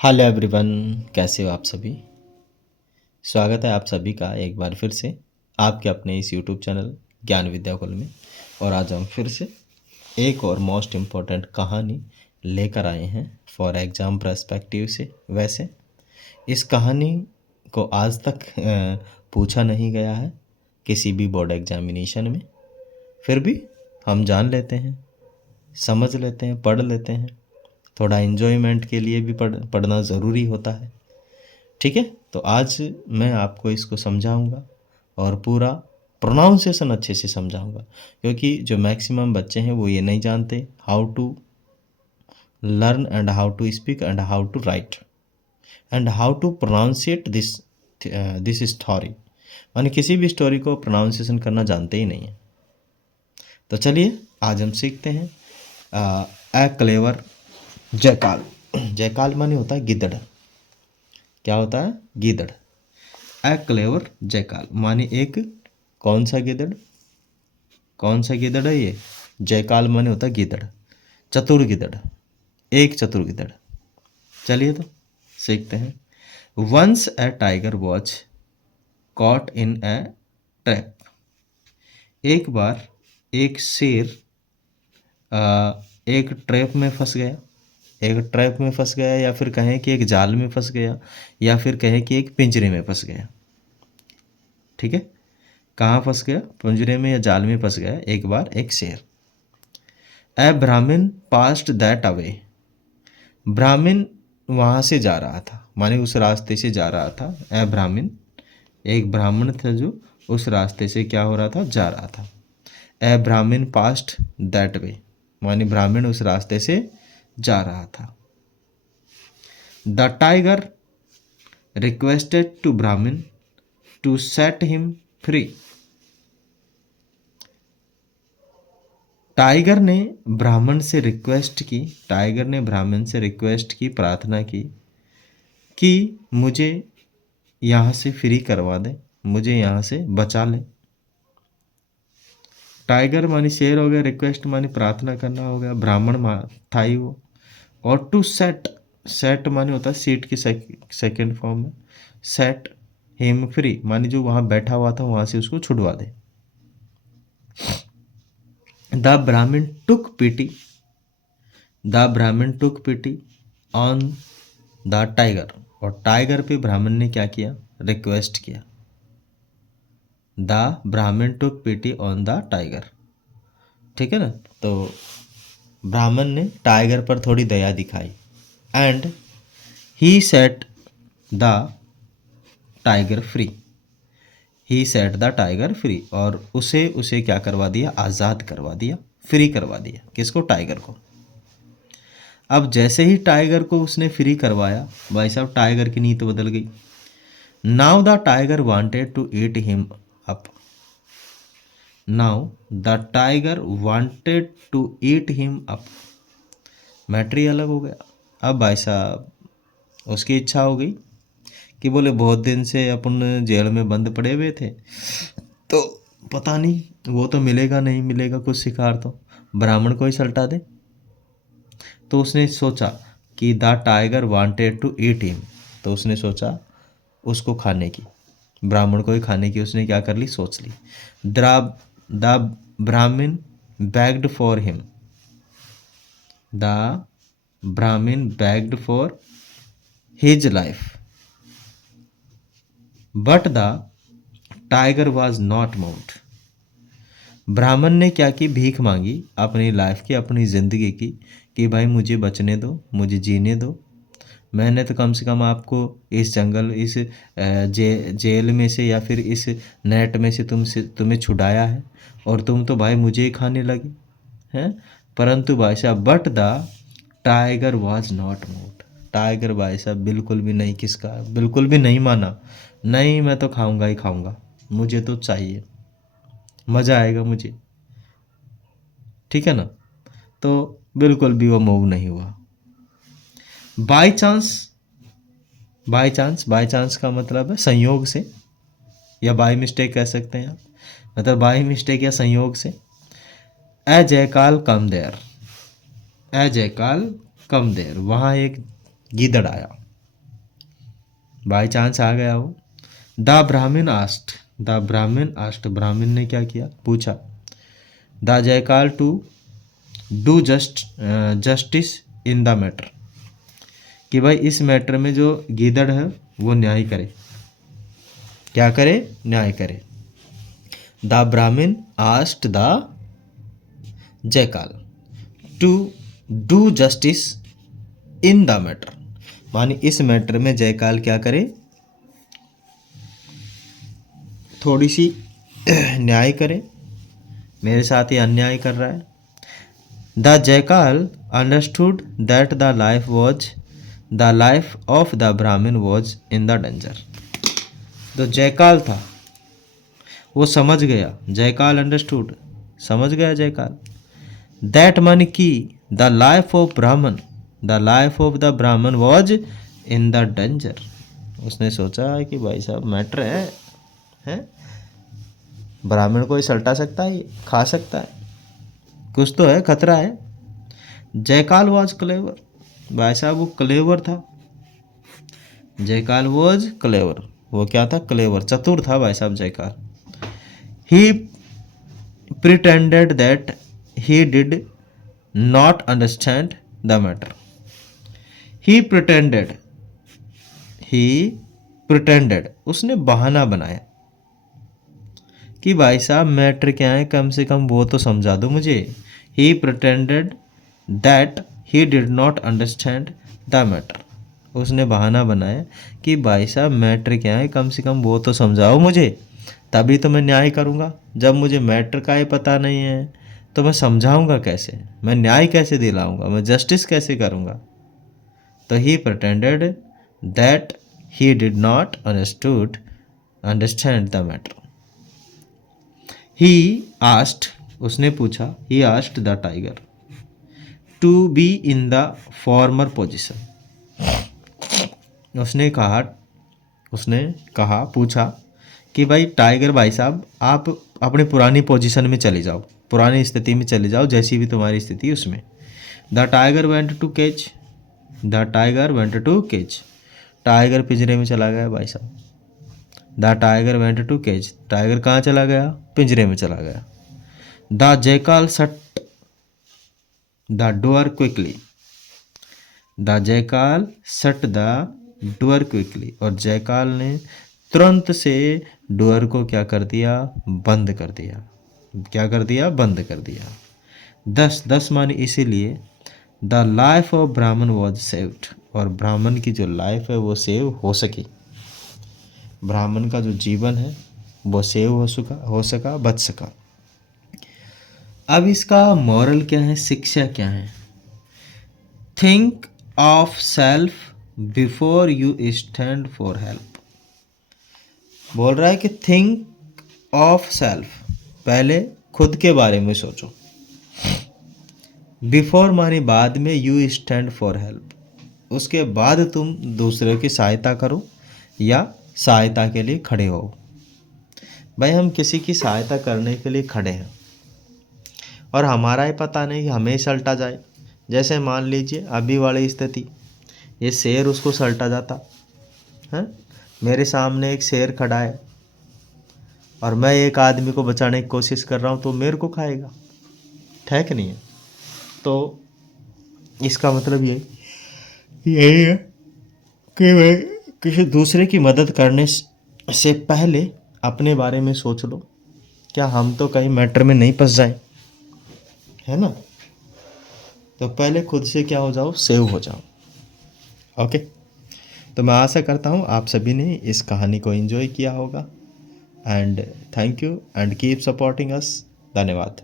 Hello everyone, कैसे हो आप सभी। स्वागत है आप सभी का एक बार फिर से आपके अपने इस यूट्यूब चैनल ज्ञान विद्याकुल में। और आज हम फिर से एक और मोस्ट इम्पोर्टेंट कहानी लेकर आए हैं फॉर एग्ज़ाम पर्सपेक्टिव से। वैसे इस कहानी को आज तक पूछा नहीं गया है किसी भी बोर्ड एग्जामिनेशन में, फिर भी हम जान लेते हैं, समझ लेते हैं, पढ़ लेते हैं। थोड़ा इन्जॉयमेंट के लिए भी पढ़ना ज़रूरी होता है। ठीक है, तो आज मैं आपको इसको समझाऊंगा और पूरा प्रोनाउंसिएशन अच्छे से समझाऊंगा, क्योंकि जो मैक्सिमम बच्चे हैं वो ये नहीं जानते how to learn and how to speak and how to write and how to pronounciate this story. माने किसी भी स्टोरी को प्रोनाउंसिएशन करना जानते ही नहीं है। तो चलिए आज हम सीखते हैं ए क्लेवर जयकाल। जयकाल माने होता है गिद्धड़। क्या होता है? गिद्धड़। ए क्लेवर जयकाल माने एक कौन सा गिद्धड़? कौन सा गिद्धड़ है ये? जयकाल माने होता है गिद्धड़, चतुर गिद्धड़, एक चतुर गिद्धड़। चलिए तो सीखते हैं। Once a tiger was caught in a trap. एक बार एक शेर एक ट्रैप में फंस गया। एक ट्रैप में फंस गया, या फिर कहें कि एक जाल में फंस गया, या फिर कहें कि एक पिंजरे में फंस गया। ठीक है, कहाँ फंस गया? पिंजरे में या जाल में फंस गया एक बार एक शेर। ए ब्राह्मण पास्ट दैट अवे। ब्राह्मण वहाँ से जा रहा था, माने उस रास्ते से जा रहा था। ए ब्राह्मण, एक ब्राह्मण था जो उस रास्ते से क्या हो रहा था? जा रहा था। ए ब्राह्मण पास्ट दैट वे, माने ब्राह्मण उस रास्ते से जा रहा था। The tiger requested to Brahmin to set him free. Tiger ने ब्राह्मण से रिक्वेस्ट की, टाइगर ने ब्राह्मण से रिक्वेस्ट की, प्रार्थना की कि मुझे यहाँ से फ्री करवा दे, मुझे यहाँ से बचा ले। टाइगर मानी शेर हो गया, रिक्वेस्ट मानी प्रार्थना करना हो गया, ब्राह्मण था ही वो। और टू सेट, सेट माने होता है सीट की सेकेंड फॉर्म में। सेट हिम फ्री मानी जो वहाँ बैठा हुआ था वहाँ से उसको छुड़वा दे। द ब्राह्मण टुक पिटी, द ब्राह्मण टुक पिटी ऑन द टाइगर। और टाइगर पे ब्राह्मण ने क्या किया? रिक्वेस्ट किया। द ब्राह्मण टुक पिटी ऑन द टाइगर। ठीक है ना, तो ब्राह्मण ने टाइगर पर थोड़ी दया दिखाई। And he set the tiger free, he set the tiger free. और उसे उसे क्या करवा दिया? आज़ाद करवा दिया, फ्री करवा दिया। किसको? टाइगर को। अब जैसे ही टाइगर को उसने फ्री करवाया, भाई साहब टाइगर की नीयत बदल गई। Now the tiger wanted to eat him up. Now the tiger wanted to eat him up. Matter ही अलग हो गया। अब भाई साहब उसकी इच्छा हो गई कि बोले बहुत दिन से अपन जेल में बंद पड़े हुए थे, तो पता नहीं वो तो मिलेगा नहीं मिलेगा कुछ शिकार, तो ब्राह्मण को ही सल्टा दे। तो उसने सोचा कि the tiger wanted to eat him, तो उसने सोचा उसको खाने की, ब्राह्मण को ही खाने की उसने क्या कर ली? सोच ली। द ब्राह्मण बैग्ड फॉर हिम, द ब्राह्मण bagged for his life, but the tiger was not moved. ब्राह्मण ने क्या की? भीख मांगी अपनी लाइफ की, अपनी ज़िंदगी की, कि भाई मुझे बचने दो, मुझे जीने दो। मैंने तो कम से कम आपको इस जंगल, इस जेल में से या फिर इस नेट में से तुम्हें छुड़ाया है, और तुम तो भाई मुझे ही खाने लगे हैं। परंतु भाई साहब but the tiger was not moved. Tiger भाई साहब बिल्कुल भी नहीं, किसका? बिल्कुल भी नहीं माना। नहीं, मैं तो खाऊंगा ही खाऊंगा, मुझे तो चाहिए, मज़ा आएगा मुझे। ठीक है ना, तो बिल्कुल भी वो मूव नहीं हुआ। By chance, by chance, by chance का मतलब है संयोग से, या बाय मिस्टेक कह सकते हैं आप, मतलब बाय मिस्टेक या संयोग से। ए जयकाल कम देर, ए जयकाल कम देर, वहाँ एक गीदड़ आया। बाई चांस आ गया हो। The Brahmin asked, the Brahmin asked, ब्राह्मण ने क्या किया, पूछा। The jackal to do justice in the matter, कि भाई इस मैटर में जो गीदड़ है वो न्याय करे। क्या करे, न्याय करे। The Brahmin asked the jackal to do justice in the matter, मानी इस मैटर में जयकाल क्या करे, थोड़ी सी न्याय करे, मेरे साथ ही अन्याय कर रहा है। The jackal understood that the life of the Brahmin was in the danger. तो जयकाल था वो समझ गया, जयकाल अंडरस्टूड, समझ गया जयकाल। दैट मन की द लाइफ ऑफ ब्राह्मण, the life of the Brahmin was in the danger. उसने सोचा कि भाई साहब मैटर है? ब्राह्मण को ही सल्टा सकता है, खा सकता है, कुछ तो है, खतरा है। जयकाल वॉज क्लेवर, भाई साहब वो क्लेवर था। जयकाल वॉज क्लेवर, वो क्या था, क्लेवर, चतुर था भाई साहब jackal. He pretended that he did not understand the matter. He pretended, उसने बहाना बनाया कि भाई साहब मैटर क्या है, कम से कम वो तो समझा दो मुझे। He pretended that he did not understand the matter, उसने बहाना बनाया कि भाई साहब मैटर क्या है, कम से कम वो तो समझाओ मुझे, तभी तो मैं न्याय करूँगा। जब मुझे मैटर का ही पता नहीं है तो मैं समझाऊँगा कैसे, मैं न्याय कैसे दिलाऊँगा, मैं जस्टिस कैसे करूँगा। तो he pretended that he did not understand the matter. He asked, उसने पूछा, he asked the tiger to be in the former position. उसने कहा पूछा कि भाई टाइगर भाई साहब आप अपनी पुरानी पोजीशन में चले जाओ, पुरानी स्थिति में चले जाओ, जैसी भी तुम्हारी स्थिति उसमें। The tiger went to cage, the tiger went to cage, tiger पिंजरे में चला गया भाई साहब। The tiger went to cage, tiger कहाँ चला गया, पिंजरे में चला गया। The jackal shut the door quickly, the jackal shut the door quickly, और जयकाल ने तुरंत से डोर को क्या कर दिया, बंद कर दिया। क्या कर दिया, बंद कर दिया। 10 माने इसीलिए द लाइफ ऑफ ब्राह्मण वॉज सेव्ड, और ब्राह्मण की जो लाइफ है वो सेव हो सकी, ब्राह्मण का जो जीवन है वो सेव हो सका, बच सका। अब इसका मॉरल क्या है, शिक्षा क्या है। Think of self before you stand for help. बोल रहा है कि थिंक ऑफ सेल्फ, पहले खुद के बारे में सोचो। बिफोर माने बाद में, यू स्टैंड फॉर हेल्प, उसके बाद तुम दूसरे की सहायता करो या सहायता के लिए खड़े हो। भाई हम किसी की सहायता करने के लिए खड़े हैं और हमारा ही पता नहीं कि हमें सल्टा जाए। जैसे मान लीजिए अभी वाली स्थिति, ये शेर उसको सल्टा जाता है। मेरे सामने एक शेर खड़ा है और मैं एक आदमी को बचाने की कोशिश कर रहा हूँ तो मेरे को खाएगा, है कि नहीं है। तो इसका मतलब यही है कि भाई किसी दूसरे की मदद करने से पहले अपने बारे में सोच लो, क्या हम तो कहीं मैटर में नहीं फंस जाए, है ना। तो पहले खुद से क्या हो जाओ, सेव हो जाओ। ओके, तो मैं आशा करता हूँ आप सभी ने इस कहानी को एंजॉय किया होगा। And thank you and keep supporting us. धन्यवाद।